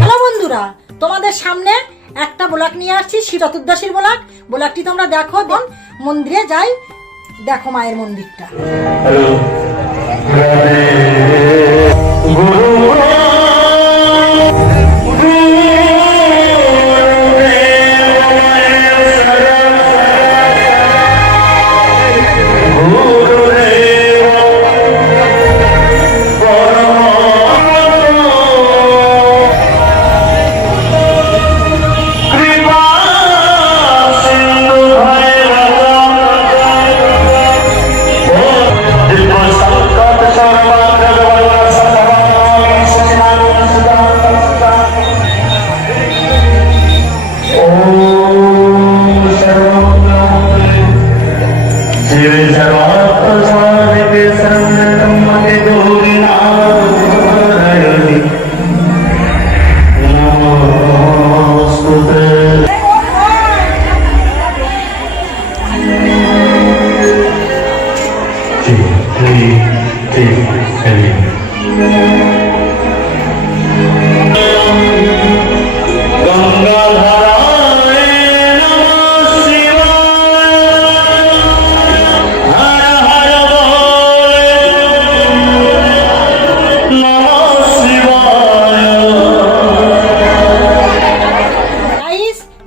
Hello বন্ধুরা, তোমাদের সামনে একটা ব্লগ নিয়ে আসছি, চতুর্দশীর ব্লগটি তোমরা দেখো। মন্দিরে যাই, দেখো মায়ের মন্দিরটা।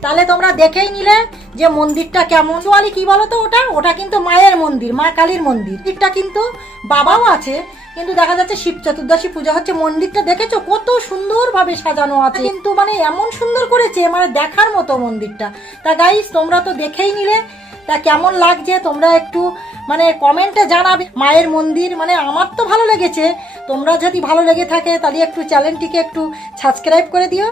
তাহলে তোমরা দেখেই নিলে যে মন্দিরটা কেমন। চুয়ালি কি বলো তো, ওটা কিন্তু মায়ের মন্দির, মা কালীর মন্দির। মন্দিরটা কিন্তু বাবাও আছে, কিন্তু দেখা যাচ্ছে শিব চতুর্দশী পূজা হচ্ছে। মন্দিরটা দেখেছো কত সুন্দর ভাবে সাজানো আছে, কিন্তু মানে এমন সুন্দর করেছে, মানে দেখার মতো মন্দিরটা। তা গাইস, তোমরা তো দেখেই নিলে, তা কেমন লাগছে তোমরা একটু মানে কমেন্টে জানাবে। মায়ের মন্দির মানে আমার তো ভালো লেগেছে, তোমরা যদি ভালো লেগে থাকে তাহলে একটু চ্যানেলটিকে একটু সাবস্ক্রাইব করে দিও।